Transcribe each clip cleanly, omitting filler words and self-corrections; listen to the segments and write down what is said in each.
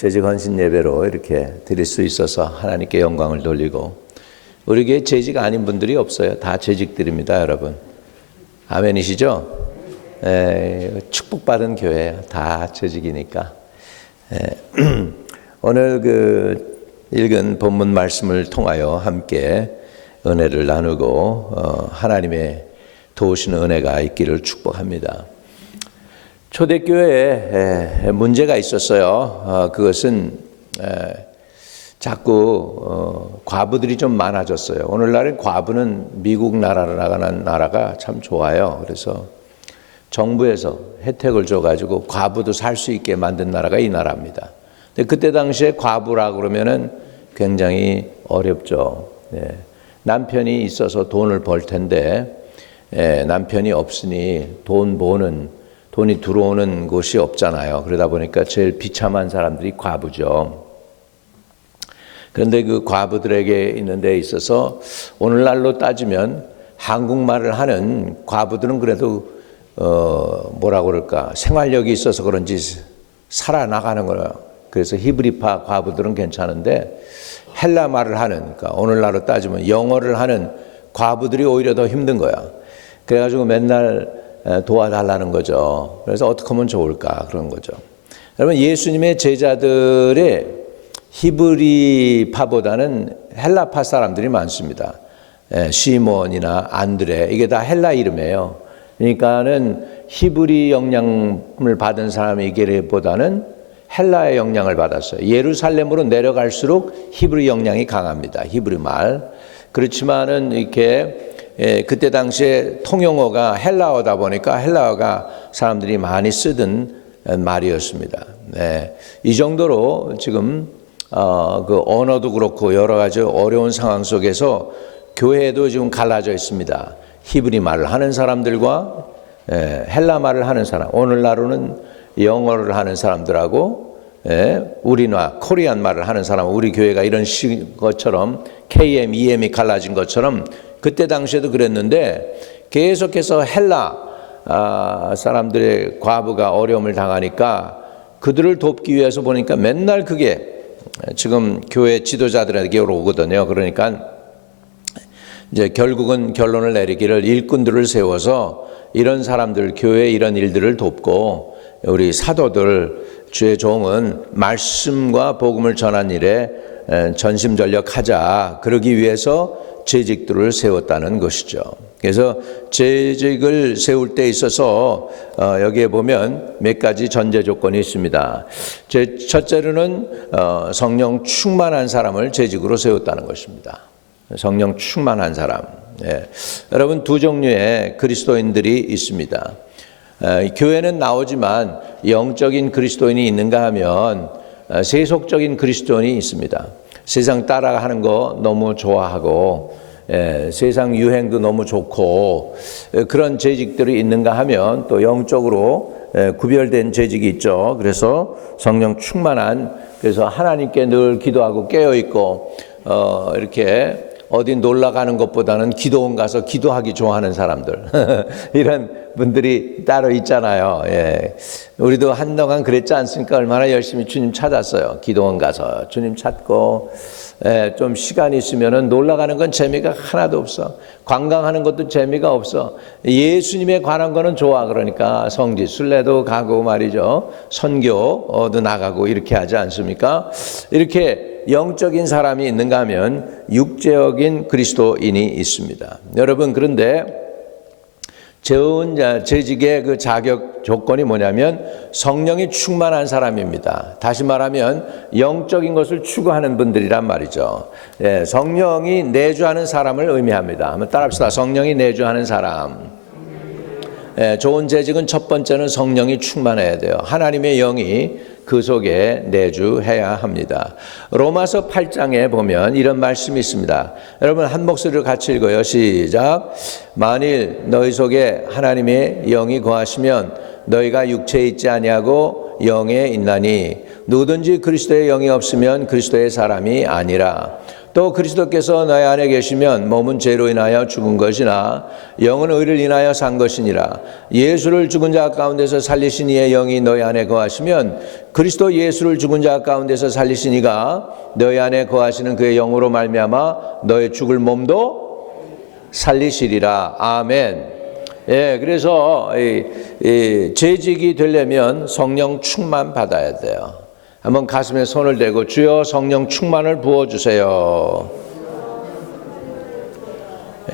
재직 헌신 예배로 이렇게 드릴 수 있어서 하나님께 영광을 돌리고, 우리 교회 재직 아닌 분들이 없어요. 다 재직들입니다, 여러분. 아멘이시죠? 축복받은 교회예요. 다 재직이니까. 오늘 읽은 본문 말씀을 통하여 함께 은혜를 나누고 하나님의 도우시는 은혜가 있기를 축복합니다. 초대교회에 문제가 있었어요. 그것은 자꾸 과부들이 좀 많아졌어요. 오늘날은 과부는 미국 나라로 나가는 나라가 참 좋아요. 그래서 정부에서 혜택을 줘가지고 과부도 살 수 있게 만든 나라가 이 나라입니다. 근데 그때 당시에 과부라 그러면은 굉장히 어렵죠. 남편이 있어서 돈을 벌 텐데 남편이 없으니 돈이 들어오는 곳이 없잖아요. 그러다 보니까 제일 비참한 사람들이 과부죠. 그런데 그 과부들에게 있는 데 있어서 오늘날로 따지면 한국말을 하는 과부들은 그래도 뭐라고 그럴까, 생활력이 있어서 그런지 살아나가는 거예요. 그래서 히브리파 과부들은 괜찮은데 헬라 말을 하는, 그러니까 오늘날로 따지면 영어를 하는 과부들이 오히려 더 힘든 거야. 그래가지고 맨날 도와달라는 거죠. 그래서 어떻게 하면 좋을까, 그런 거죠. 여러분, 예수님의 제자들의 히브리파보다는 헬라파 사람들이 많습니다. 시몬이나 안드레, 이게 다 헬라 이름이에요. 그러니까는 히브리 영향을 받은 사람이기보다는 헬라의 영향을 받았어요. 예루살렘으로 내려갈수록 히브리 영향이 강합니다. 히브리 말. 그렇지만은 이렇게 그때 당시에 통용어가 헬라어다 보니까 헬라어가 사람들이 많이 쓰던 말이었습니다. 이 정도로 지금 그 언어도 그렇고 여러 가지 어려운 상황 속에서 교회도 지금 갈라져 있습니다. 히브리 말을 하는 사람들과 헬라 말을 하는 사람, 오늘날로는 영어를 하는 사람들하고 우리나 코리안 말을 하는 사람, 우리 교회가 이런 것처럼 KM, EM이 갈라진 것처럼 그때 당시에도 그랬는데 계속해서 헬라 사람들의 과부가 어려움을 당하니까 그들을 돕기 위해서 보니까 맨날 그게 지금 교회 지도자들에게 오거든요. 그러니까 이제 결국은 결론을 내리기를 일꾼들을 세워서 이런 사람들, 교회의 이런 일들을 돕고 우리 사도들, 주의 종은 말씀과 복음을 전한 일에 전심전력하자. 그러기 위해서 재직들을 세웠다는 것이죠. 그래서 재직을 세울 때 있어서 여기에 보면 몇 가지 전제 조건이 있습니다. 첫째로는 성령 충만한 사람을 재직으로 세웠다는 것입니다. 성령 충만한 사람. 여러분, 두 종류의 그리스도인들이 있습니다. 교회는 나오지만 영적인 그리스도인이 있는가 하면 세속적인 그리스도인이 있습니다. 세상 따라하는 거 너무 좋아하고 세상 유행도 너무 좋고 그런 재직들이 있는가 하면 또 영적으로 구별된 재직이 있죠. 그래서 성령 충만한, 그래서 하나님께 늘 기도하고 깨어있고 이렇게 어디 놀러 가는 것보다는 기도원 가서 기도하기 좋아하는 사람들 이런 분들이 따로 있잖아요. 우리도 한동안 그랬지 않습니까? 얼마나 열심히 주님 찾았어요. 기도원 가서 주님 찾고 좀 시간이 있으면은 놀러 가는 건 재미가 하나도 없어. 관광하는 것도 재미가 없어. 예수님에 관한 거는 좋아. 그러니까 성지 순례도 가고 말이죠. 선교도 나가고 이렇게 하지 않습니까? 이렇게 영적인 사람이 있는가 하면 육체적인 그리스도인이 있습니다. 여러분, 그런데 재직의 그 자격 조건이 뭐냐면 성령이 충만한 사람입니다. 다시 말하면 영적인 것을 추구하는 분들이란 말이죠. 성령이 내주하는 사람을 의미합니다. 한번 따라합시다. 성령이 내주하는 사람. 좋은 재직은 첫 번째는 성령이 충만해야 돼요. 하나님의 영이 그 속에 내주해야 합니다. 로마서 8장에 보면 이런 말씀이 있습니다. 여러분, 한 목소리로 같이 읽어요. 시작. 만일 너희 속에 하나님의 영이 거하시면 너희가 육체에 있지 아니하고 영에 있나니 누구든지 그리스도의 영이 없으면 그리스도의 사람이 아니라. 또 그리스도께서 너희 안에 계시면 몸은 죄로 인하여 죽은 것이나 영은 의를 인하여 산 것이니라. 예수를 죽은 자 가운데서 살리신 이의 영이 너희 안에 거하시면 그리스도 예수를 죽은 자 가운데서 살리신 이가 너희 안에 거하시는 그의 영으로 말미암아 너의 죽을 몸도 살리시리라. 아멘. 예, 그래서 재직이 되려면 성령 충만 받아야 돼요. 한번 가슴에 손을 대고 주여 성령 충만을 부어주세요.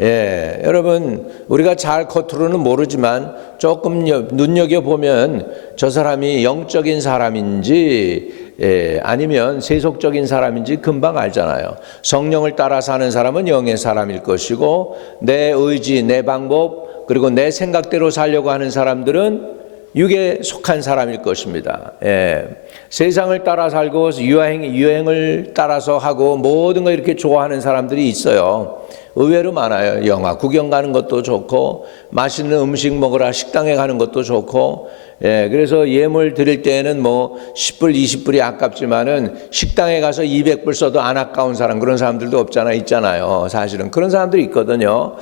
예, 여러분 우리가 잘 겉으로는 모르지만 조금 눈여겨보면 저 사람이 영적인 사람인지 아니면 세속적인 사람인지 금방 알잖아요. 성령을 따라 사는 사람은 영의 사람일 것이고 내 의지, 내 방법 그리고 내 생각대로 살려고 하는 사람들은 육에 속한 사람일 것입니다. 예. 세상을 따라 살고 유행을 따라서 하고 모든 걸 이렇게 좋아하는 사람들이 있어요. 의외로 많아요. 영화 구경 가는 것도 좋고 맛있는 음식 먹으러 식당에 가는 것도 좋고 예, 그래서 예물 드릴 때에는 뭐 10불 20불이 아깝지만은 식당에 가서 200불 써도 안 아까운 사람 그런 사람들도 있잖아요. 사실은 그런 사람들이 있거든요.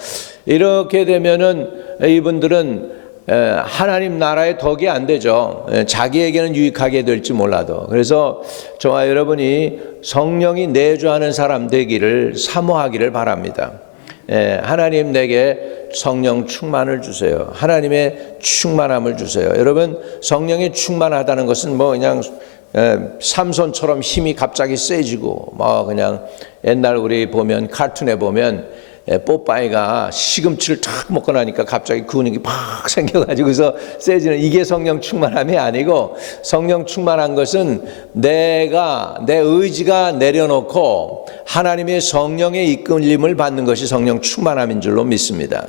이렇게 되면은 이분들은 하나님 나라의 덕이 안 되죠. 자기에게는 유익하게 될지 몰라도. 그래서 저와 여러분이 성령이 내주하는 사람 되기를 사모하기를 바랍니다. 하나님 내게 성령 충만을 주세요. 하나님의 충만함을 주세요. 여러분 성령이 충만하다는 것은 뭐 그냥 삼손처럼 힘이 갑자기 세지고 뭐 그냥 옛날 우리 보면 카툰에 보면 뽀빠이가 시금치를 탁 먹고 나니까 갑자기 근육이 팍 생겨가지고서 세지는 이게 성령 충만함이 아니고 성령 충만한 것은 내 의지가 내려놓고 하나님의 성령의 이끌림을 받는 것이 성령 충만함인 줄로 믿습니다.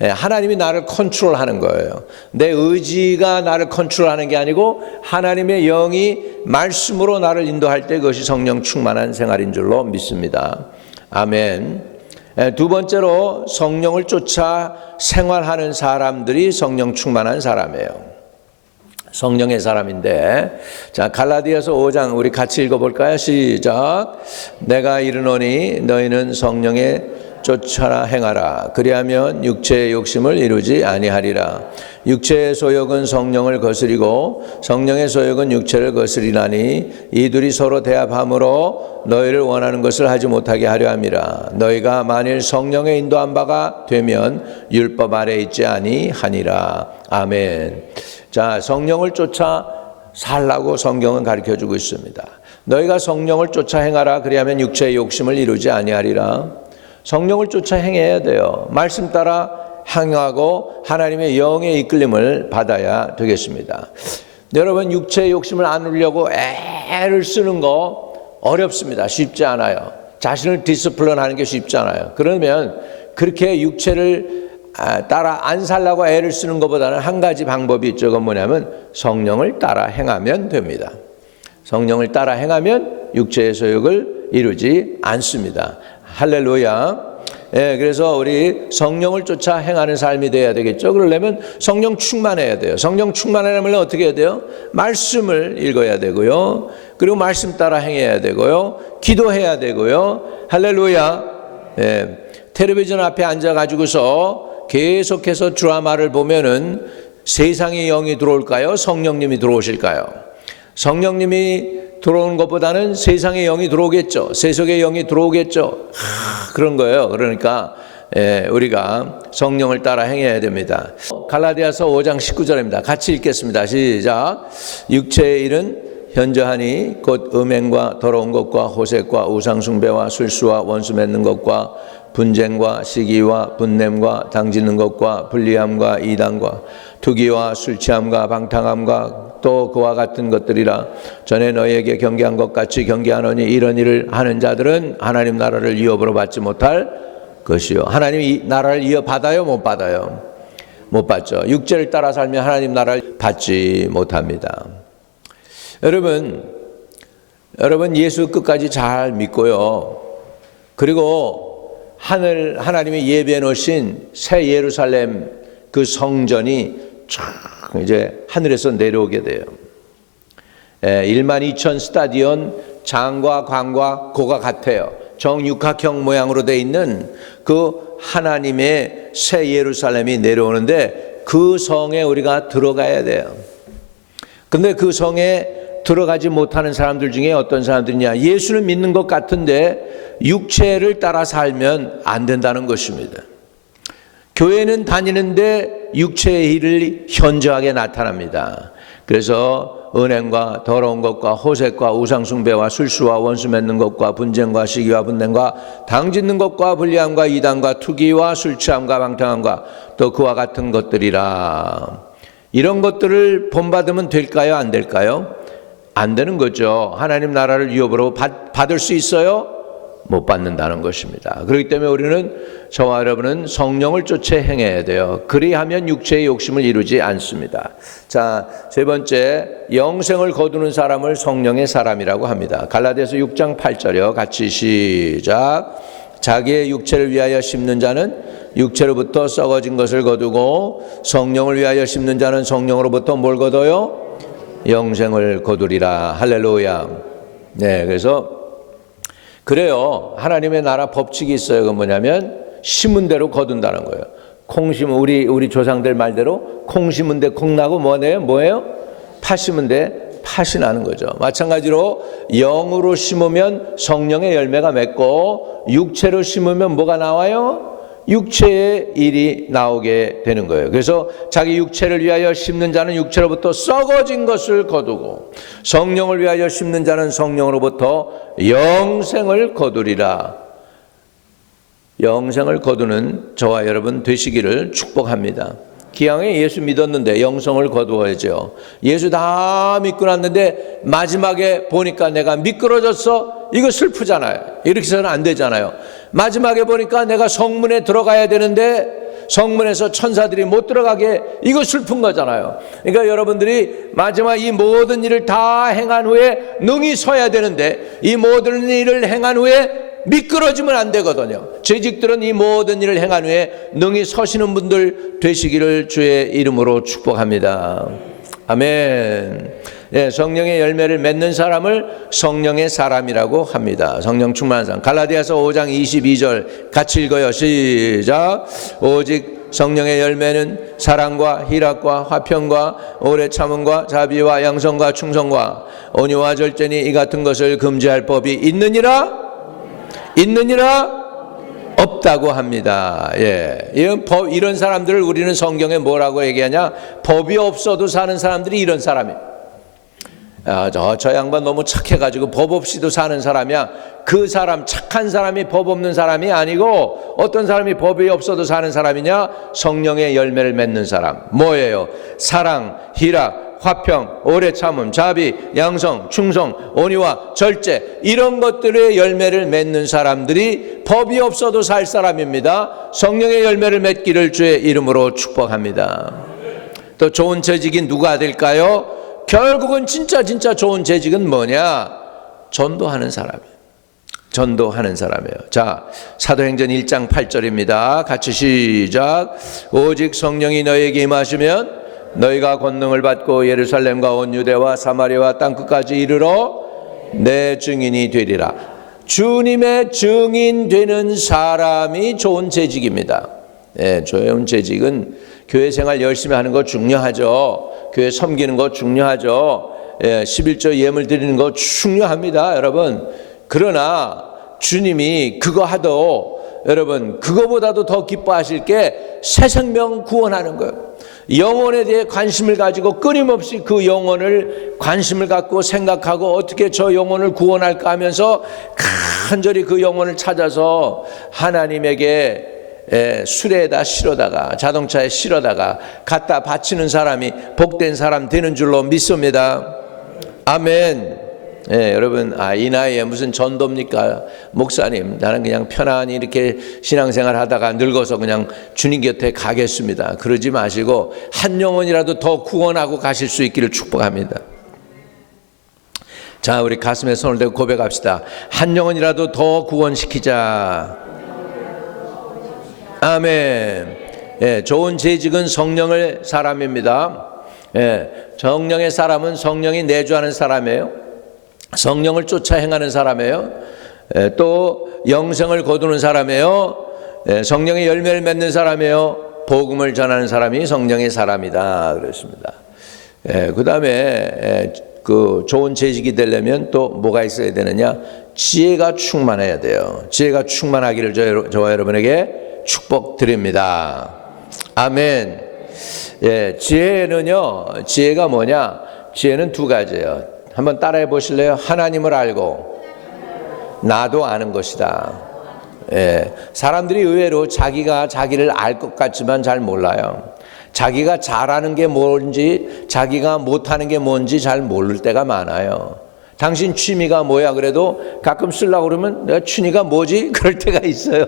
하나님이 나를 컨트롤하는 거예요. 내 의지가 나를 컨트롤하는 게 아니고 하나님의 영이 말씀으로 나를 인도할 때 그것이 성령 충만한 생활인 줄로 믿습니다. 아멘. 두 번째로 성령을 쫓아 생활하는 사람들이 성령 충만한 사람이에요. 성령의 사람인데 자 갈라디아서 5장 우리 같이 읽어볼까요? 시작. 내가 이르노니 너희는 성령에 쫓아라 행하라. 그리하면 육체의 욕심을 이루지 아니하리라. 육체의 소욕은 성령을 거스리고 성령의 소욕은 육체를 거스리나니 이 둘이 서로 대합함으로 너희를 원하는 것을 하지 못하게 하려 함이라. 너희가 만일 성령의 인도한 바가 되면 율법 아래 있지 아니하니라. 아멘. 자, 성령을 쫓아 살라고 성경은 가르쳐주고 있습니다. 너희가 성령을 쫓아 행하라. 그리하면 육체의 욕심을 이루지 아니하리라. 성령을 쫓아 행해야 돼요. 말씀 따라 행하고 하나님의 영의 이끌림을 받아야 되겠습니다. 여러분 육체의 욕심을 안 누리려고 애를 쓰는 거 어렵습니다. 쉽지 않아요. 자신을 디스플린하는 게 쉽지 않아요. 그러면 그렇게 육체를 따라 안 살라고 애를 쓰는 것보다는 한 가지 방법이 있죠. 그건 뭐냐면 성령을 따라 행하면 됩니다. 성령을 따라 행하면 육체의 소욕을 이루지 않습니다. 할렐루야. 예, 그래서 우리 성령을 쫓아 행하는 삶이 돼야 되겠죠. 그러려면 성령 충만해야 돼요. 성령 충만하려면 어떻게 해야 돼요? 말씀을 읽어야 되고요. 그리고 말씀 따라 행해야 되고요. 기도해야 되고요. 할렐루야. 예, 텔레비전 앞에 앉아가지고서 계속해서 드라마를 보면은 세상의 영이 들어올까요? 성령님이 들어오실까요? 성령님이 들어오는 것보다는 세상의 영이 들어오겠죠. 세속의 영이 들어오겠죠. 그런 거예요. 그러니까 우리가 성령을 따라 행해야 됩니다. 갈라디아서 5장 19절입니다. 같이 읽겠습니다. 시작. 육체의 일은 현저하니 곧 음행과 더러운 것과 호색과 우상숭배와 술수와 원수 맺는 것과 분쟁과 시기와 분냄과 당짓는 것과 불리함과 이단과 투기와 술취함과 방탕함과 또 그와 같은 것들이라. 전에 너희에게 경계한 것 같이 경계하노니 이런 일을 하는 자들은 하나님 나라를 유업으로 받지 못할 것이요. 하나님 이 나라를 이어받아요? 못 받아요? 못 받죠. 육체를 따라 살면 하나님 나라를 받지 못합니다. 여러분 예수 끝까지 잘 믿고요. 그리고 하나님이 예비해 놓으신 새 예루살렘 그 성전이 쫙 이제 하늘에서 내려오게 돼요. 12,000 스타디온 장과 관과 고가 같아요. 정육각형 모양으로 돼 있는 그 하나님의 새 예루살렘이 내려오는데 그 성에 우리가 들어가야 돼요. 근데 그 성에 들어가지 못하는 사람들 중에 어떤 사람들이냐? 예수를 믿는 것 같은데 육체를 따라 살면 안 된다는 것입니다. 교회는 다니는데 육체의 일을 현저하게 나타납니다. 그래서 은행과 더러운 것과 호색과 우상숭배와 술수와 원수 맺는 것과 분쟁과 시기와 분냄과 당짓는 것과 불리함과 이단과 투기와 술취함과 방탕함과 또 그와 같은 것들이라. 이런 것들을 본받으면 될까요? 안 될까요? 안 되는 거죠. 하나님 나라를 유업으로 받을 수 있어요? 못 받는다는 것입니다. 그렇기 때문에 우리는, 저와 여러분은 성령을 쫓아 행해야 돼요. 그리하면 육체의 욕심을 이루지 않습니다. 자, 세 번째, 영생을 거두는 사람을 성령의 사람이라고 합니다. 갈라디아서 6장 8절이요. 같이 시작. 자기의 육체를 위하여 심는 자는 육체로부터 썩어진 것을 거두고 성령을 위하여 심는 자는 성령으로부터 뭘 거둬요? 영생을 거두리라. 할렐루야. 네, 그래요. 하나님의 나라 법칙이 있어요. 그건 뭐냐면 심은 대로 거둔다는 거예요. 콩 심은 우리 조상들 말대로 콩 심은 데 콩 나고 뭐예요? 팥 심은 데 팥이 나는 거죠. 마찬가지로 영으로 심으면 성령의 열매가 맺고 육체로 심으면 뭐가 나와요? 육체의 일이 나오게 되는 거예요. 그래서 자기 육체를 위하여 심는 자는 육체로부터 썩어진 것을 거두고 성령을 위하여 심는 자는 성령으로부터 영생을 거두리라. 영생을 거두는 저와 여러분 되시기를 축복합니다. 기왕에 예수 믿었는데 영생을 거두어야죠. 예수 다 믿고 났는데 마지막에 보니까 내가 미끄러졌어? 이거 슬프잖아요. 이렇게 해서는 안 되잖아요. 마지막에 보니까 내가 성문에 들어가야 되는데 성문에서 천사들이 못 들어가게, 이거 슬픈 거잖아요. 그러니까 여러분들이 마지막 이 모든 일을 다 행한 후에 능히 서야 되는데 이 모든 일을 행한 후에 미끄러지면 안 되거든요. 죄직들은 이 모든 일을 행한 후에 능히 서시는 분들 되시기를 주의 이름으로 축복합니다. 아멘. 예, 성령의 열매를 맺는 사람을 성령의 사람이라고 합니다. 성령 충만한 사람. 갈라디아서 5장 22절 같이 읽어요. 시작. 오직 성령의 열매는 사랑과 희락과 화평과 오래 참음과 자비와 양성과 충성과 온유와 절제니 이 같은 것을 금지할 법이 있느니라 없다고 합니다. 예. 이런 사람들을 우리는 성경에 뭐라고 얘기하냐? 법이 없어도 사는 사람들이 이런 사람이에요. 저 양반 너무 착해가지고 법 없이도 사는 사람이야. 그 사람, 착한 사람이 법 없는 사람이 아니고 어떤 사람이 법이 없어도 사는 사람이냐? 성령의 열매를 맺는 사람. 뭐예요? 사랑, 희락, 화평, 오래 참음, 자비, 양성, 충성, 온유와 절제, 이런 것들의 열매를 맺는 사람들이 법이 없어도 살 사람입니다. 성령의 열매를 맺기를 주의 이름으로 축복합니다. 또 좋은 재직이 누가 될까요? 결국은 진짜 좋은 재직은 뭐냐? 전도하는 사람이에요. 전도하는 사람이에요. 자, 사도행전 1장 8절입니다. 같이 시작. 오직 성령이 너에게 임하시면 너희가 권능을 받고 예루살렘과 온 유대와 사마리아와 땅끝까지 이르러 내 증인이 되리라. 주님의 증인 되는 사람이 좋은 재직입니다. 예, 좋은 재직은 교회 생활 열심히 하는 거 중요하죠. 교회 섬기는 거 중요하죠. 예, 11조 예물 드리는 거 중요합니다, 여러분. 그러나 주님이 그거 하도 여러분 그거보다도 더 기뻐하실 게 새 생명 구원하는 거예요. 영혼에 대해 관심을 가지고 끊임없이 그 영혼을 관심을 갖고 생각하고 어떻게 저 영혼을 구원할까 하면서 간절히 그 영혼을 찾아서 하나님에게 수레에다 실어다가 자동차에 실어다가 갖다 바치는 사람이 복된 사람 되는 줄로 믿습니다. 아멘. 예, 여러분, 이 나이에 무슨 전도입니까? 목사님, 나는 그냥 편안히 이렇게 신앙생활 하다가 늙어서 그냥 주님 곁에 가겠습니다. 그러지 마시고 한 영혼이라도 더 구원하고 가실 수 있기를 축복합니다. 자, 우리 가슴에 손을 대고 고백합시다. 한 영혼이라도 더 구원시키자. 아멘. 예, 좋은 재직은 성령의 사람입니다. 예, 성령의 사람은 성령이 내주하는 사람이에요. 성령을 쫓아 행하는 사람이에요. 예, 또 영생을 거두는 사람이에요. 예, 성령의 열매를 맺는 사람이에요. 복음을 전하는 사람이 성령의 사람이다 그랬습니다. 예, 그 다음에 그 좋은 재직이 되려면 또 뭐가 있어야 되느냐? 지혜가 충만해야 돼요. 지혜가 충만하기를 저와 여러분에게 축복드립니다. 아멘. 예, 지혜가 뭐냐? 지혜는 두 가지예요. 한번 따라해 보실래요? 하나님을 알고 나도 아는 것이다. 예, 사람들이 의외로 자기가 자기를 알 것 같지만 잘 몰라요. 자기가 잘하는 게 뭔지, 자기가 못하는 게 뭔지 잘 모를 때가 많아요. 당신 취미가 뭐야? 그래도 가끔 쓰려고 그러면 내가 취미가 뭐지? 그럴 때가 있어요.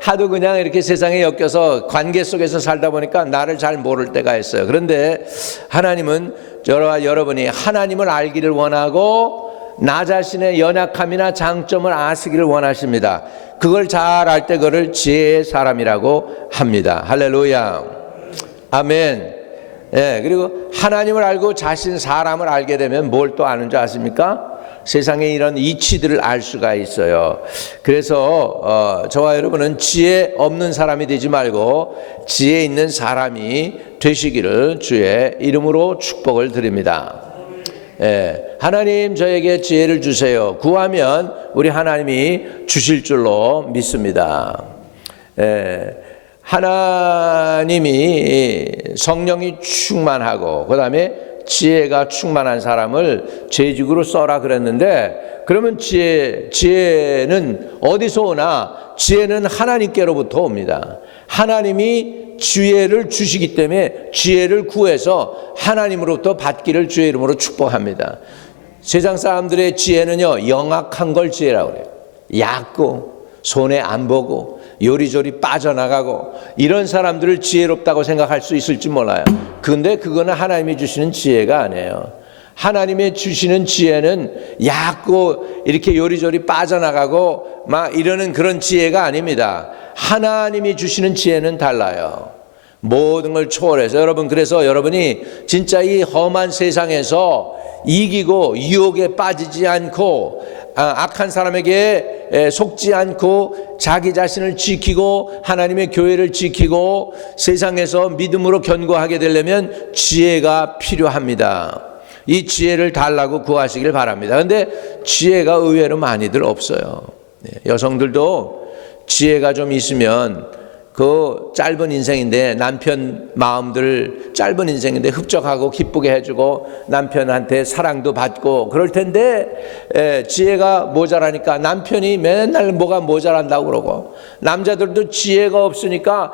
하도 그냥 이렇게 세상에 엮여서 관계 속에서 살다 보니까 나를 잘 모를 때가 있어요. 그런데 하나님은 저와 여러분이 하나님을 알기를 원하고 나 자신의 연약함이나 장점을 아시기를 원하십니다. 그걸 잘 알 때 그를 지혜의 사람이라고 합니다. 할렐루야. 아멘. 예, 그리고 하나님을 알고 자신 사람을 알게 되면 뭘 또 아는 줄 아십니까? 세상에 이런 이치들을 알 수가 있어요. 그래서 저와 여러분은 지혜 없는 사람이 되지 말고 지혜 있는 사람이 되시기를 주의 이름으로 축복을 드립니다. 예, 하나님 저에게 지혜를 주세요. 구하면 우리 하나님이 주실 줄로 믿습니다. 예, 하나님이 성령이 충만하고 그 다음에 지혜가 충만한 사람을 재직으로 써라 그랬는데, 그러면 지혜는 어디서 오나? 지혜는 하나님께로부터 옵니다. 하나님이 지혜를 주시기 때문에 지혜를 구해서 하나님으로부터 받기를 주의 이름으로 축복합니다. 세상 사람들의 지혜는요, 영악한 걸 지혜라고 그래요. 얕고 손에 안 보고 요리조리 빠져나가고 이런 사람들을 지혜롭다고 생각할 수 있을지 몰라요. 근데 그거는 하나님이 주시는 지혜가 아니에요. 하나님이 주시는 지혜는 얕고 이렇게 요리조리 빠져나가고 막 이러는 그런 지혜가 아닙니다. 하나님이 주시는 지혜는 달라요. 모든 걸 초월해서 여러분, 그래서 여러분이 진짜 이 험한 세상에서 이기고 유혹에 빠지지 않고 악한 사람에게 속지 않고 자기 자신을 지키고 하나님의 교회를 지키고 세상에서 믿음으로 견고하게 되려면 지혜가 필요합니다. 이 지혜를 달라고 구하시길 바랍니다. 그런데 지혜가 의외로 많이들 없어요. 여성들도 지혜가 좀 있으면 그 짧은 인생인데, 남편 마음들 짧은 인생인데 흡족하고 기쁘게 해주고 남편한테 사랑도 받고 그럴 텐데, 지혜가 모자라니까 남편이 맨날 뭐가 모자란다고 그러고, 남자들도 지혜가 없으니까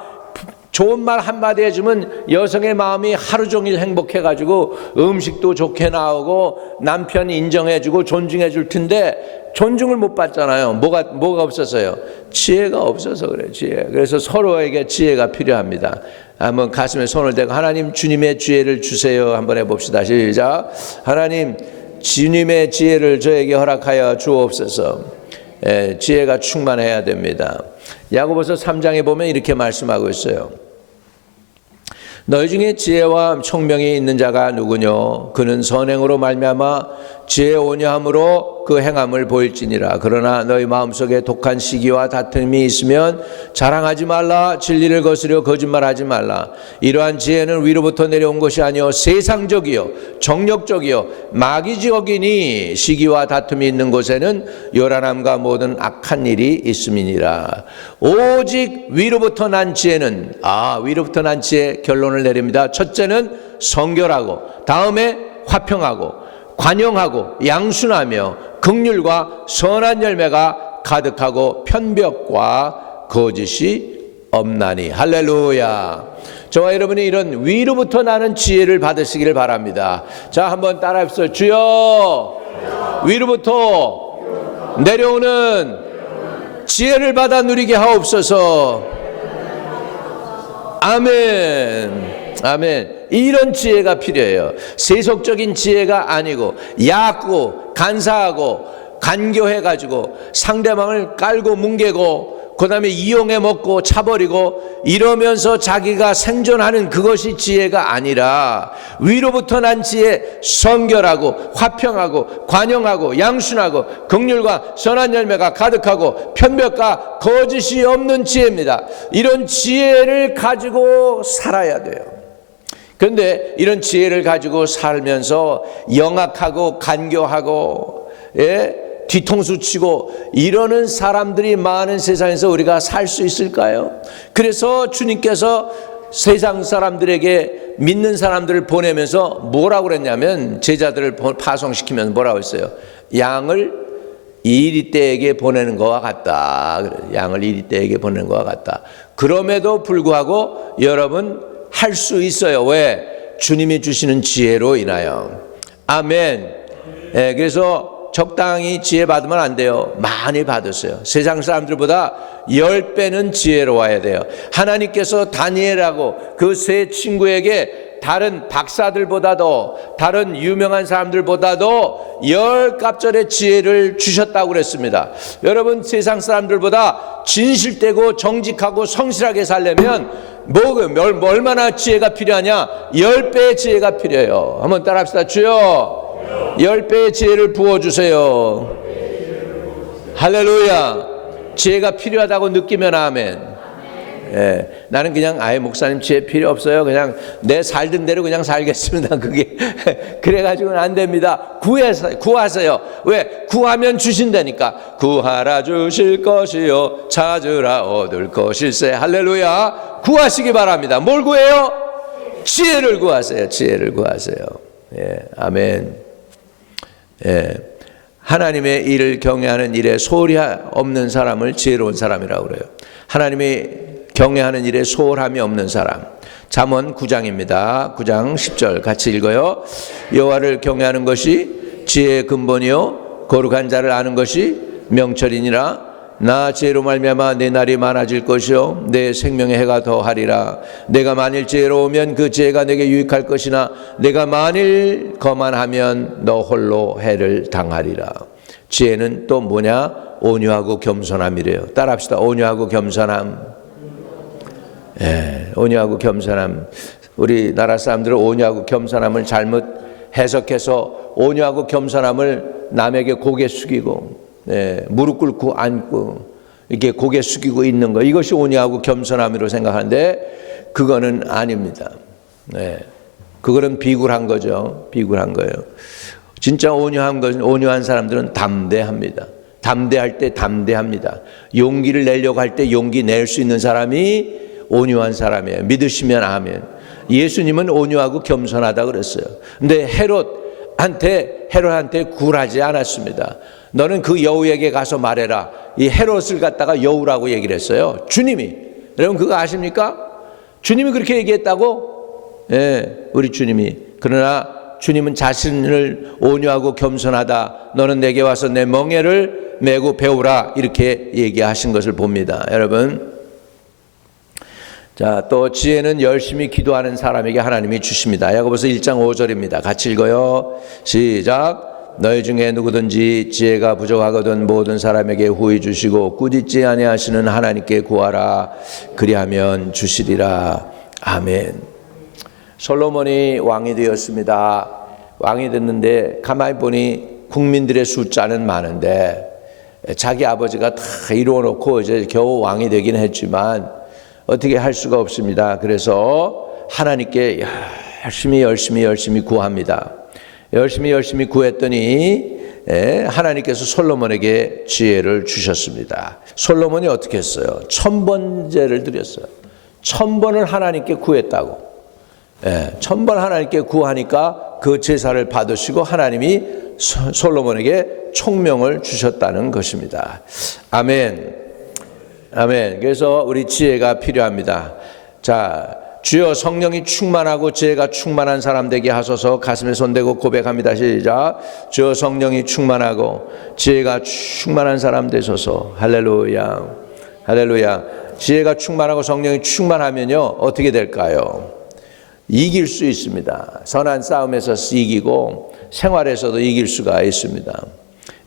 좋은 말 한마디 해주면 여성의 마음이 하루 종일 행복해가지고 음식도 좋게 나오고 남편이 인정해주고 존중해줄 텐데 존중을 못 받잖아요. 뭐가 없어서요? 지혜가 없어서 그래요. 지혜. 그래서 서로에게 지혜가 필요합니다. 한번 가슴에 손을 대고 하나님 주님의 지혜를 주세요. 한번 해봅시다. 시작. 하나님 주님의 지혜를 저에게 허락하여 주옵소서. 지혜가 충만해야 됩니다. 야고보서 3장에 보면 이렇게 말씀하고 있어요. 너희 중에 지혜와 총명이 있는 자가 누구뇨? 그는 선행으로 말미암아 지혜 온유함으로 그 행함을 보일지니라. 그러나 너희 마음속에 독한 시기와 다툼이 있으면 자랑하지 말라. 진리를 거스려 거짓말하지 말라. 이러한 지혜는 위로부터 내려온 것이 아니요 세상적이요 정력적이요 마귀적이니 시기와 다툼이 있는 곳에는 요란함과 모든 악한 일이 있음이니라. 오직 위로부터 난 지혜는 위로부터 난 지혜 결론을 내립니다. 첫째는 성결하고, 다음에 화평하고, 관용하고, 양순하며 긍휼과 선한 열매가 가득하고 편벽과 거짓이 없나니. 할렐루야. 저와 여러분이 이런 위로부터 나는 지혜를 받으시기를 바랍니다. 자, 한번 따라합시다. 주여, 위로부터 내려오는 지혜를 받아 누리게 하옵소서. 아멘. 아멘. 이런 지혜가 필요해요. 세속적인 지혜가 아니고 얕고 간사하고 간교해가지고 상대방을 깔고 뭉개고 그 다음에 이용해 먹고 차버리고 이러면서 자기가 생존하는 그것이 지혜가 아니라 위로부터 난 지혜, 성결하고 화평하고 관용하고 양순하고 긍휼과 선한 열매가 가득하고 편벽과 거짓이 없는 지혜입니다. 이런 지혜를 가지고 살아야 돼요. 그런데 이런 지혜를 가지고 살면서 영악하고 간교하고 뒤통수 치고 이러는 사람들이 많은 세상에서 우리가 살 수 있을까요? 그래서 주님께서 세상 사람들에게 믿는 사람들을 보내면서 뭐라고 그랬냐면 제자들을 파송시키면서 뭐라고 했어요? 양을 이리떼에게 보내는 것과 같다. 양을 이리떼에게 보내는 것과 같다. 그럼에도 불구하고 여러분 할 수 있어요. 왜? 주님이 주시는 지혜로 인하여. 아멘. 그래서 적당히 지혜 받으면 안 돼요. 많이 받으세요. 세상 사람들보다 10배는 지혜로워야 돼요. 하나님께서 다니엘하고 그 세 친구에게 다른 박사들보다도 다른 유명한 사람들보다도 10갑절의 지혜를 주셨다고 그랬습니다. 여러분 세상 사람들보다 진실되고 정직하고 성실하게 살려면 얼마나 지혜가 필요하냐? 10배의 지혜가 필요해요. 한번 따라합시다. 주여 10배의 지혜를 부어주세요. 할렐루야. 지혜가 필요하다고 느끼면 아멘. 나는 그냥 아예 목사님 지혜 필요 없어요. 그냥 내 살던 대로 그냥 살겠습니다. 그게 그래가지고는 안 됩니다. 구하세요. 왜? 구하면 주신다니까. 구하라 주실 것이요 찾으라 얻을 것일세. 할렐루야. 구하시기 바랍니다. 뭘 구해요? 지혜를 구하세요. 지혜를 구하세요. 아멘. 하나님의 일을 경외하는 일에 소홀히 없는 사람을 지혜로운 사람이라고 그래요. 하나님의 경외하는 일에 소홀함이 없는 사람. 잠언 9장입니다. 9장 10절 같이 읽어요. 여호와를 경외하는 것이 지혜의 근본이요 거룩한 자를 아는 것이 명철이니라. 나 지혜로 말미암아 내 날이 많아질 것이요 내 생명의 해가 더하리라. 내가 만일 지혜로우면 그 지혜가 내게 유익할 것이나 내가 만일 거만하면 너 홀로 해를 당하리라. 지혜는 또 뭐냐? 온유하고 겸손함이래요. 따라합시다. 온유하고 겸손함. 온유하고 겸손함. 우리나라 사람들은 온유하고 겸손함을 잘못 해석해서 온유하고 겸손함을 남에게 고개 숙이고 무릎 꿇고 앉고 이렇게 고개 숙이고 있는 거, 이것이 온유하고 겸손함으로 생각하는데 그거는 아닙니다. 그거는 비굴한 거죠. 비굴한 거예요. 진짜 온유한 사람들은 담대합니다. 담대할 때 담대합니다. 용기를 내려고 할 때 용기 낼 수 있는 사람이 온유한 사람이에요. 믿으시면 아멘. 예수님은 온유하고 겸손하다 그랬어요. 근데 헤롯한테 굴하지 않았습니다. 너는 그 여우에게 가서 말해라. 이 헤롯을 갖다가 여우라고 얘기를 했어요. 주님이. 여러분 그거 아십니까? 주님이 그렇게 얘기했다고? 우리 주님이. 그러나 주님은 자신을 온유하고 겸손하다. 너는 내게 와서 내 멍에를 메고 배우라. 이렇게 얘기하신 것을 봅니다. 여러분. 자, 또 지혜는 열심히 기도하는 사람에게 하나님이 주십니다. 야고보서 1장 5절입니다. 같이 읽어요. 시작. 너희 중에 누구든지 지혜가 부족하거든 모든 사람에게 후히 주시고 꾸짖지 아니하시는 하나님께 구하라. 그리하면 주시리라. 아멘. 솔로몬이 왕이 되었습니다. 왕이 됐는데 가만히 보니 국민들의 숫자는 많은데 자기 아버지가 다 이루어놓고 이제 겨우 왕이 되긴 했지만 어떻게 할 수가 없습니다. 그래서 하나님께 열심히 구합니다. 열심히 구했더니 하나님께서 솔로몬에게 지혜를 주셨습니다. 솔로몬이 어떻게 했어요? 1000번제를 드렸어요. 1000번을 하나님께 구했다고. 1000번 하나님께 구하니까 그 제사를 받으시고 하나님이 솔로몬에게 총명을 주셨다는 것입니다. 아멘. 아멘. 그래서 우리 지혜가 필요합니다. 자, 주여 성령이 충만하고 지혜가 충만한 사람 되게 하소서. 가슴에 손대고 고백합니다. 시작. 주여 성령이 충만하고 지혜가 충만한 사람 되소서. 할렐루야. 할렐루야. 지혜가 충만하고 성령이 충만하면요 어떻게 될까요? 이길 수 있습니다. 선한 싸움에서 이기고 생활에서도 이길 수가 있습니다.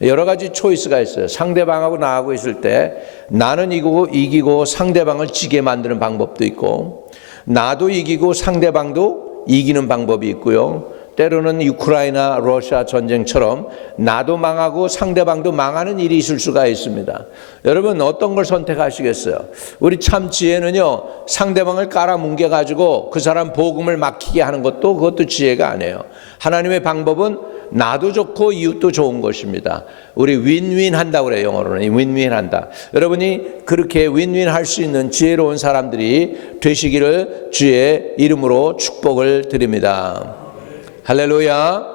여러 가지 초이스가 있어요. 상대방하고 나하고 있을 때 나는 이기고 상대방을 지게 만드는 방법도 있고, 나도 이기고 상대방도 이기는 방법이 있고요. 때로는 우크라이나 러시아 전쟁처럼 나도 망하고 상대방도 망하는 일이 있을 수가 있습니다. 여러분 어떤 걸 선택하시겠어요? 우리 참 지혜는요, 상대방을 깔아뭉개 가지고 그 사람 복음을 막히게 하는 그것도 지혜가 아니에요. 하나님의 방법은 나도 좋고 이웃도 좋은 것입니다. 우리 윈윈 한다고 그래요. 영어로는 윈윈 한다. 여러분이 그렇게 윈윈 할 수 있는 지혜로운 사람들이 되시기를 주의 이름으로 축복을 드립니다. 할렐루야.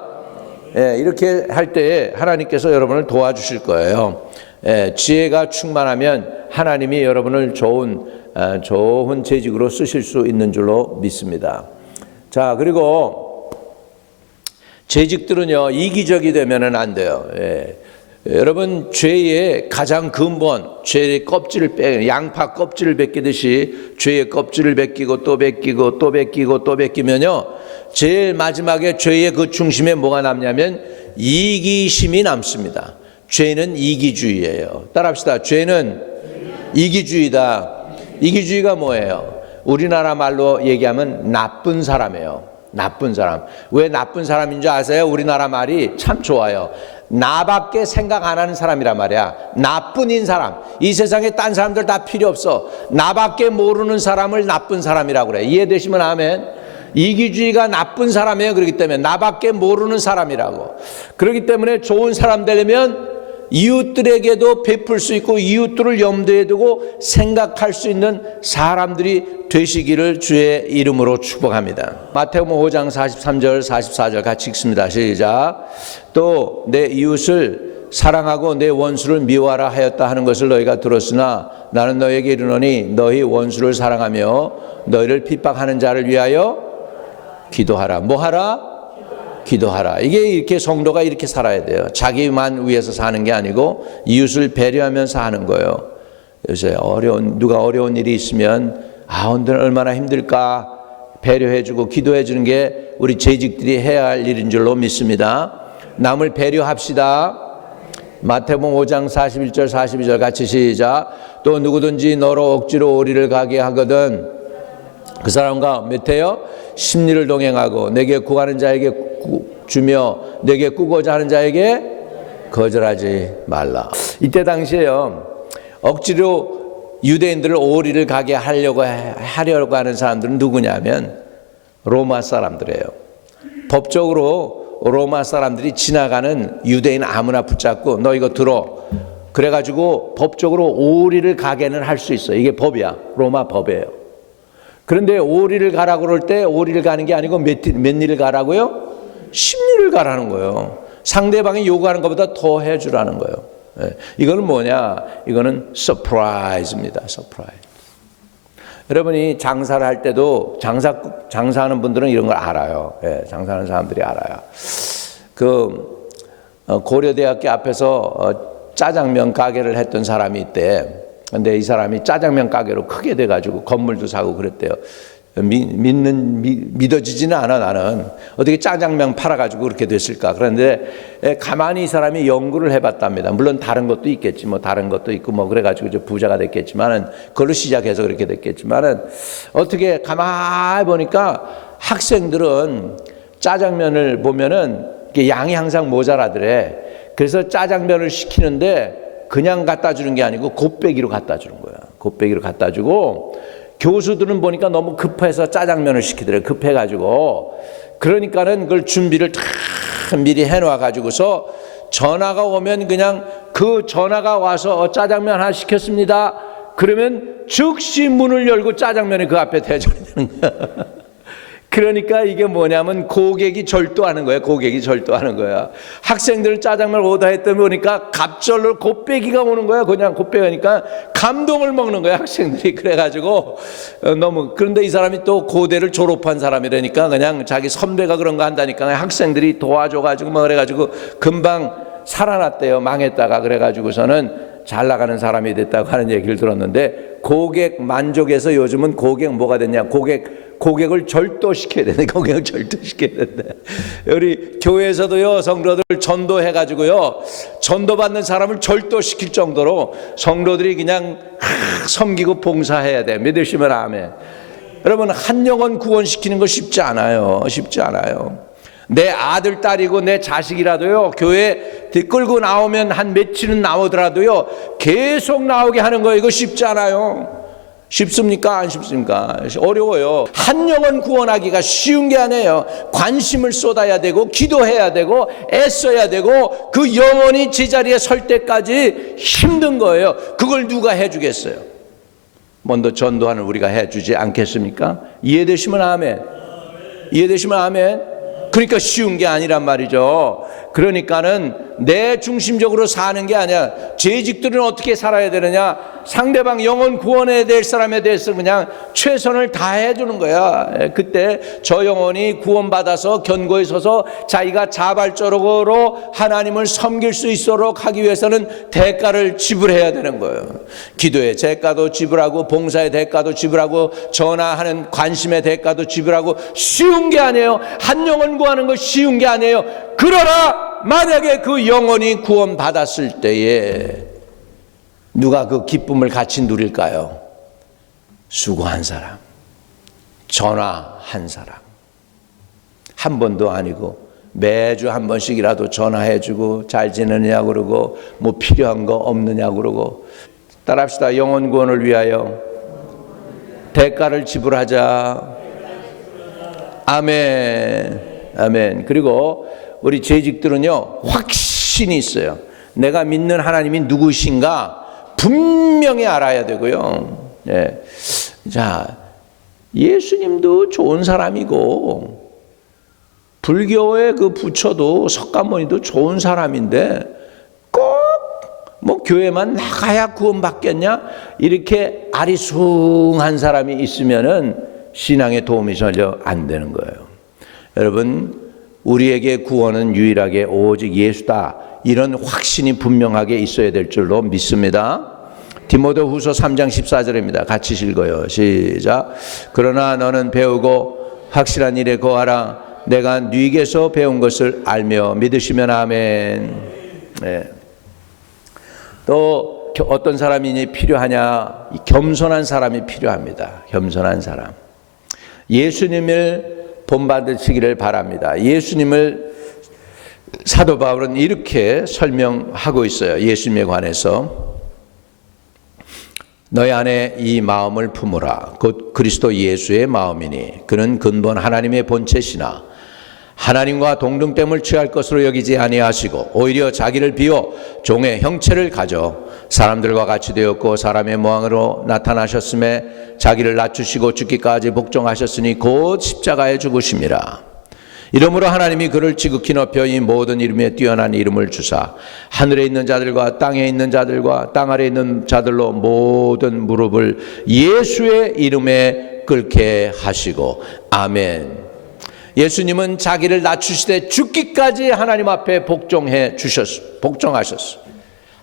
예, 이렇게 할 때에 하나님께서 여러분을 도와주실 거예요. 예, 지혜가 충만하면 하나님이 여러분을 좋은 재직으로 쓰실 수 있는 줄로 믿습니다. 자, 그리고 재직들은요, 이기적이 되면은 안 돼요. 예. 여러분 죄의 가장 근본, 죄의 껍질을 양파 껍질을 벗기듯이 죄의 껍질을 벗기고 또 벗기고 또 벗기고 또 벗기면요, 제일 마지막에 죄의 그 중심에 뭐가 남냐면 이기심이 남습니다. 죄는 이기주의예요. 따라합시다. 죄는 이기주의다. 이기주의가 뭐예요? 우리나라 말로 얘기하면 나쁜 사람이에요. 나쁜 사람. 왜 나쁜 사람인 줄 아세요? 우리나라 말이 참 좋아요. 나밖에 생각 안 하는 사람이란 말이야. 나뿐인 사람. 이 세상에 딴 사람들 다 필요 없어. 나밖에 모르는 사람을 나쁜 사람이라고 그래. 이해되시면 아멘. 이기주의가 나쁜 사람이에요. 그렇기 때문에 나밖에 모르는 사람이라고. 그렇기 때문에 좋은 사람 되려면 이웃들에게도 베풀 수 있고 이웃들을 염두에 두고 생각할 수 있는 사람들이 되시기를 주의 이름으로 축복합니다. 마태복음 5장 43절 44절 같이 읽습니다. 시작. 또 내 이웃을 사랑하고 내 원수를 미워하라 하였다 하는 것을 너희가 들었으나 나는 너희에게 이르노니 너희 원수를 사랑하며 너희를 핍박하는 자를 위하여 기도하라. 뭐 하라? 기도하라. 이게 이렇게 성도가 이렇게 살아야 돼요. 자기만 위해서 사는 게 아니고 이웃을 배려하면서 하는 거예요. 요새 누가 어려운 일이 있으면 오늘 얼마나 힘들까 배려해주고 기도해주는 게 우리 재직들이 해야 할 일인 줄로 믿습니다. 남을 배려합시다. 마태복음 5장 41절 42절 같이 시작. 또 누구든지 너로 억지로 오리를 가게 하거든 그 사람과 몇 해요? 심리를 동행하고 내게 구하는 자에게 주며 내게 꾸고자 하는 자에게 거절하지 말라. 이때 당시에요, 억지로 유대인들을 오리를 가게 하려고 하는 사람들은 누구냐면 로마 사람들이에요. 법적으로 로마 사람들이 지나가는 유대인 아무나 붙잡고 너 이거 들어. 그래가지고 법적으로 오리를 가게는 할 수 있어. 이게 법이야. 로마 법이에요. 그런데 오리를 가라고 그럴 때 오리를 가는 게 아니고 몇 리를 가라고요? 10리를 가라는 거예요. 상대방이 요구하는 것보다 더 해주라는 거예요. 예. 이거는 뭐냐? 이거는 서프라이즈입니다. 서프라이즈. 여러분이 장사를 할 때도 장사하는 분들은 이런 걸 알아요. 예, 장사하는 사람들이 알아요. 고려대학교 앞에서 짜장면 가게를 했던 사람이 있대. 근데 이 사람이 짜장면 가게로 크게 돼가지고 건물도 사고 그랬대요. 믿어지지는 않아. 나는 어떻게 짜장면 팔아가지고 그렇게 됐을까. 그런데 가만히 이 사람이 연구를 해봤답니다. 물론 다른 것도 있겠지, 다른 것도 있고 그래가지고 이제 부자가 됐겠지만은 그걸로 시작해서 그렇게 됐겠지만은 어떻게 가만히 보니까 학생들은 짜장면을 보면은 양이 항상 모자라더래. 그래서 짜장면을 시키는데 그냥 갖다 주는 게 아니고 곱빼기로 갖다 주는 거야. 곱빼기로 갖다 주고 교수들은 보니까 너무 급해서 짜장면을 시키더래. 급해가지고. 그러니까는 그걸 준비를 다 미리 해놔 가지고서 전화가 오면 그냥 그 전화가 와서 짜장면 하나 시켰습니다. 그러면 즉시 문을 열고 짜장면이 그 앞에 대접이 되는 거야. 그러니까 이게 뭐냐면 고객이 절도하는 거예요. 고객이 절도하는 거야. 학생들 짜장면 오다했더니 보니까 갑절로 곱빼기가 오는 거야. 그냥 곱빼기니까 감동을 먹는 거야, 학생들이. 그래가지고 그런데 이 사람이 또 고대를 졸업한 사람이라니까 그냥 자기 선배가 그런 거 한다니까 학생들이 도와줘가지고 그래가지고 금방 살아났대요. 망했다가. 그래가지고서는 잘 나가는 사람이 됐다고 하는 얘기를 들었는데 고객 만족에서 요즘은 고객 뭐가 됐냐? 고객 고객을 절도시켜야 되는데, 고객을 절도시켜야 되는데, 우리 교회에서도요, 성도들 전도해가지고요, 전도받는 사람을 절도시킬 정도로 성도들이 그냥 섬기고 봉사해야 돼. 믿으시면 아멘. 여러분, 한 영혼 구원시키는 거 쉽지 않아요. 쉽지 않아요. 내 아들, 딸이고 내 자식이라도요, 교회 끌고 나오면 한 며칠은 나오더라도요, 계속 나오게 하는 거, 이거 쉽지 않아요. 쉽습니까? 안 쉽습니까? 어려워요. 한 영혼 구원하기가 쉬운 게 아니에요. 관심을 쏟아야 되고, 기도해야 되고, 애써야 되고, 그 영혼이 제자리에 설 때까지 힘든 거예요. 그걸 누가 해주겠어요? 먼저 전도하는 우리가 해주지 않겠습니까? 이해되시면 아멘. 이해되시면 아멘. 그러니까 쉬운 게 아니란 말이죠. 그러니까는 내 중심적으로 사는 게 아니야. 재직들은 어떻게 살아야 되느냐? 상대방 영혼 구원해야 될 사람에 대해서 그냥 최선을 다해 주는 거야. 그때 저 영혼이 구원받아서 견고히 서서 자기가 자발적으로 하나님을 섬길 수 있도록 하기 위해서는 대가를 지불해야 되는 거예요. 기도의 대가도 지불하고, 봉사의 대가도 지불하고, 전화하는 관심의 대가도 지불하고. 쉬운 게 아니에요. 한 영혼 구하는 거 쉬운 게 아니에요. 그러나 만약에 그 영혼이 구원받았을 때에 누가 그 기쁨을 같이 누릴까요? 수고한 사람, 전화한 사람. 한 번도 아니고 매주 한 번씩이라도 전화해주고 잘 지내느냐고 그러고, 뭐 필요한 거 없느냐고 그러고. 따라합시다. 영혼 구원을 위하여 대가를 지불하자. 아멘. 아멘. 그리고 우리 재직들은요, 확신이 있어요. 내가 믿는 하나님이 누구신가 분명히 알아야 되고요. 예. 자, 예수님도 좋은 사람이고, 불교의 그 부처도 석가모니도 좋은 사람인데, 꼭 뭐 교회만 나가야 구원받겠냐? 이렇게 아리숭한 사람이 있으면은 신앙에 도움이 전혀 안 되는 거예요. 여러분, 우리에게 구원은 유일하게 오직 예수다. 이런 확신이 분명하게 있어야 될 줄로 믿습니다. 디모데후서 3장 14절입니다. 같이 읽어요. 시작. 그러나 너는 배우고 확실한 일에 거하라. 내가 네게서 배운 것을 알며 믿으시면 아멘. 네. 또 어떤 사람이 필요하냐? 겸손한 사람이 필요합니다. 겸손한 사람. 예수님을 본받으시기를 바랍니다. 예수님을 사도 바울은 이렇게 설명하고 있어요. 예수님에 관해서. 너희 안에 이 마음을 품으라. 곧 그리스도 예수의 마음이니 그는 근본 하나님의 본체시나 하나님과 동등됨을 취할 것으로 여기지 아니하시고 오히려 자기를 비워 종의 형체를 가져 사람들과 같이 되었고 사람의 모양으로 나타나셨음에 자기를 낮추시고 죽기까지 복종하셨으니 곧 십자가에 죽으심이라. 이러므로 하나님이 그를 지극히 높여 이 모든 이름에 뛰어난 이름을 주사 하늘에 있는 자들과 땅에 있는 자들과 땅 아래에 있는 자들로 모든 무릎을 예수의 이름에 꿇게 하시고 아멘. 예수님은 자기를 낮추시되 죽기까지 하나님 앞에 복종하셨어.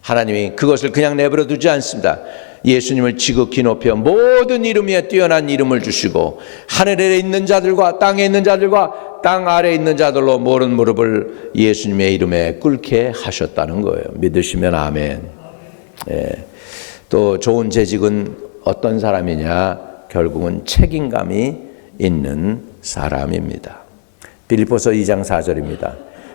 하나님이 그것을 그냥 내버려 두지 않습니다. 예수님을 지극히 높여 모든 이름 위에 뛰어난 이름을 주시고 하늘에 있는 자들과 땅에 있는 자들과 땅 아래에 있는 자들로 모든 무릎을 예수님의 이름에 꿇게 하셨다는 거예요. 믿으시면 아멘. 예. 또 좋은 재직은 어떤 사람이냐? 결국은 책임감이 있는 사람입니다. 빌립보서 2장 4절입니다.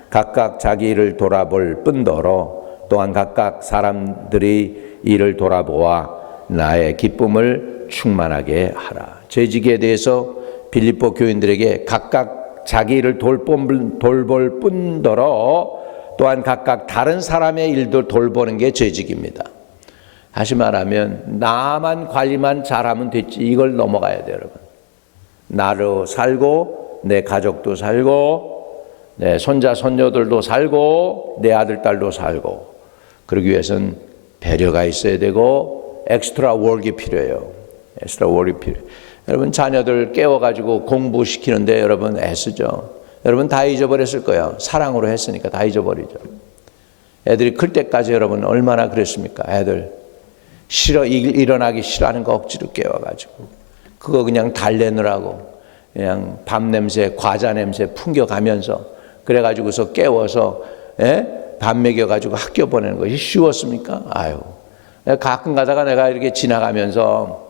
각각 자기 일을 돌아볼 뿐더러 또한 각각 사람들이 이를 돌아보아 나의 기쁨을 충만하게 하라. 재직에 대해서 빌립보 교인들에게 각각 자기 일을 돌볼 뿐더러 또한 각각 다른 사람의 일도 돌보는 게 재직입니다. 다시 말하면 나만 관리만 잘하면 됐지 이걸 넘어가야 돼요. 여러분. 나로 살고 내 가족도 살고 내 손자 손녀들도 살고 내 아들 딸도 살고 그러기 위해서는 배려가 있어야 되고 엑스트라 워크가 필요해요. 엑스트라 워크가 필요해요. 여러분 자녀들 깨워가지고 공부시키는데 여러분 애쓰죠. 여러분 다 잊어버렸을 거예요. 사랑으로 했으니까 다 잊어버리죠. 애들이 클 때까지 여러분 얼마나 그랬습니까? 애들 일어나기 싫어하는 거 억지로 깨워가지고 그거 그냥 달래느라고 그냥 밥 냄새, 과자 냄새 풍겨가면서 그래가지고서 깨워서 밥 먹여가지고 학교 보내는 것이 쉬웠습니까? 아유, 가끔 가다가 내가 이렇게 지나가면서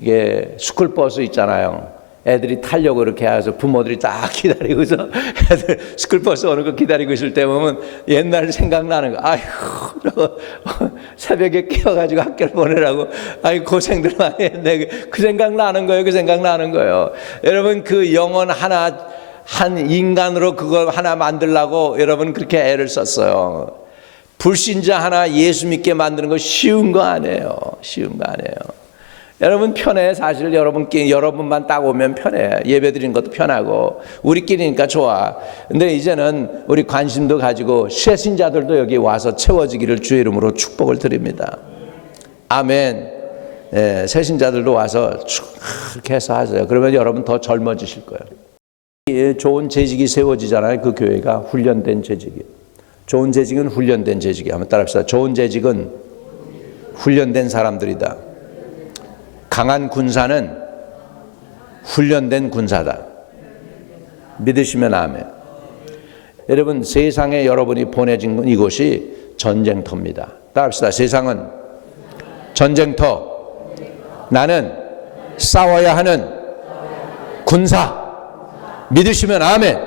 이게 스쿨버스 있잖아요. 애들이 타려고 이렇게 해서 부모들이 딱 기다리고서 애들 스쿨버스 오는 거 기다리고 있을 때 보면 옛날 생각나는 거. 아이고, 새벽에 깨워가지고 학교를 보내라고. 아이고, 고생들 많이 했네. 그 생각나는 거예요. 그 생각나는 거예요. 여러분, 그 영혼 하나, 한 인간으로 그걸 하나 만들려고 여러분 그렇게 애를 썼어요. 불신자 하나 예수 믿게 만드는 거 쉬운 거 아니에요. 쉬운 거 아니에요. 여러분 편해. 사실 여러분만 딱 오면 편해. 예배 드리는 것도 편하고 우리끼리니까 좋아. 근데 이제는 우리 관심도 가지고 쇄신자들도 여기 와서 채워지기를 주의 이름으로 축복을 드립니다. 아멘. 예, 쇄신자들도 와서 그렇게 해서 하세요. 그러면 여러분 더 젊어지실 거예요. 좋은 재직이 세워지잖아요. 그 교회가 훈련된 재직이. 좋은 재직은 훈련된 재직이. 한번 따라합시다. 좋은 재직은 훈련된 사람들이다. 강한 군사는 훈련된 군사다. 믿으시면 아멘. 여러분, 세상에 여러분이 보내진 건 이곳이 전쟁터입니다. 따라합시다. 세상은 전쟁터. 나는 싸워야 하는 군사. 믿으시면 아멘.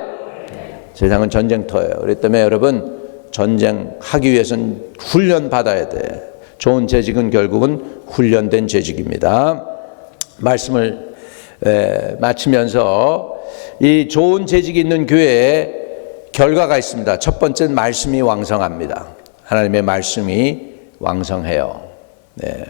세상은 전쟁터예요. 그렇기 때문에 여러분 전쟁하기 위해서는 훈련 받아야 돼. 좋은 재직은 결국은 훈련된 재직입니다. 말씀을 마치면서 이 좋은 재직이 있는 교회에 결과가 있습니다. 첫 번째는 말씀이 왕성합니다. 하나님의 말씀이 왕성해요. 네.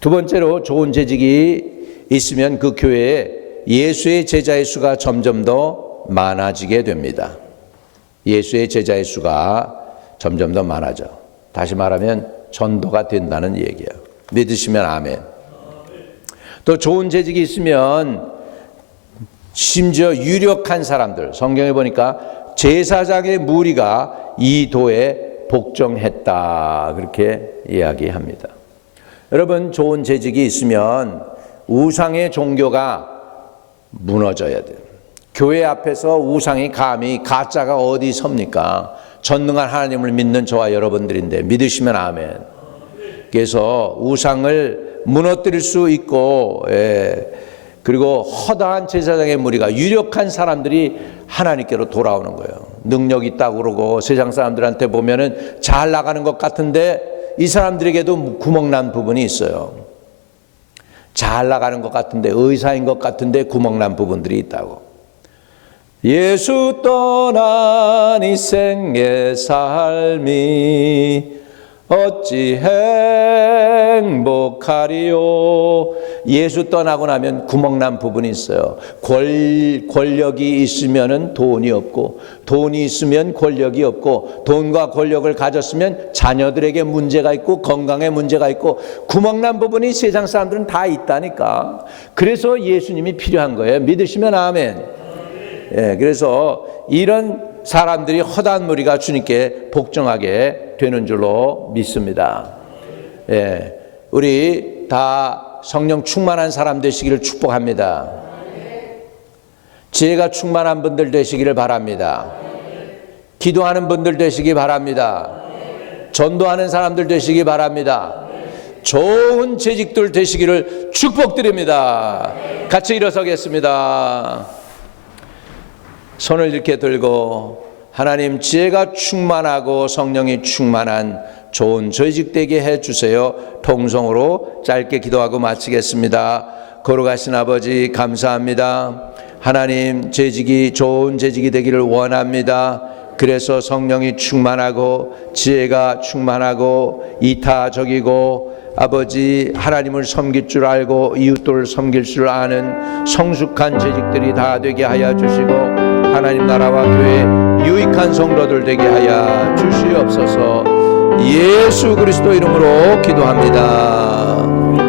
두 번째로 좋은 재직이 있으면 그 교회에 예수의 제자의 수가 점점 더 많아지게 됩니다. 예수의 제자의 수가 점점 더 많아져. 다시 말하면 전도가 된다는 얘기예요. 믿으시면 아멘. 또 좋은 재직이 있으면 심지어 유력한 사람들, 성경에 보니까 제사장의 무리가 이 도에 복종했다 그렇게 이야기합니다. 여러분 좋은 재직이 있으면 우상의 종교가 무너져야 돼요. 교회 앞에서 우상이 감히 가짜가 어디 섭니까? 전능한 하나님을 믿는 저와 여러분들인데 믿으시면 아멘. 그래서 우상을 무너뜨릴 수 있고 그리고 허다한 제사장의 무리가 유력한 사람들이 하나님께로 돌아오는 거예요. 능력 있다고 그러고 세상 사람들한테 보면은 잘 나가는 것 같은데 이 사람들에게도 구멍난 부분이 있어요. 잘 나가는 것 같은데 의사인 것 같은데 구멍난 부분들이 있다고. 예수 떠난 이 생의 삶이 어찌 행복하리요. 예수 떠나고 나면 구멍난 부분이 있어요. 권력이 있으면 돈이 없고 돈이 있으면 권력이 없고 돈과 권력을 가졌으면 자녀들에게 문제가 있고 건강에 문제가 있고 구멍난 부분이 세상 사람들은 다 있다니까. 그래서 예수님이 필요한 거예요. 믿으시면 아멘. 예, 그래서 이런 사람들이 허다한 무리가 주님께 복종하게 되는 줄로 믿습니다. 예, 우리 다 성령 충만한 사람 되시기를 축복합니다. 지혜가 충만한 분들 되시기를 바랍니다. 기도하는 분들 되시기 바랍니다. 전도하는 사람들 되시기 바랍니다. 좋은 재직들 되시기를 축복드립니다. 같이 일어서겠습니다. 손을 이렇게 들고 하나님 지혜가 충만하고 성령이 충만한 좋은 재직되게 해주세요. 통성으로 짧게 기도하고 마치겠습니다. 거룩하신 아버지 감사합니다. 하나님 재직이 좋은 재직이 되기를 원합니다. 그래서 성령이 충만하고 지혜가 충만하고 이타적이고 아버지 하나님을 섬길 줄 알고 이웃들을 섬길 줄 아는 성숙한 재직들이 다 되게 하여 주시고 하나님 나라와 교회 유익한 성도들 되게 하여 주시옵소서. 예수 그리스도 이름으로 기도합니다.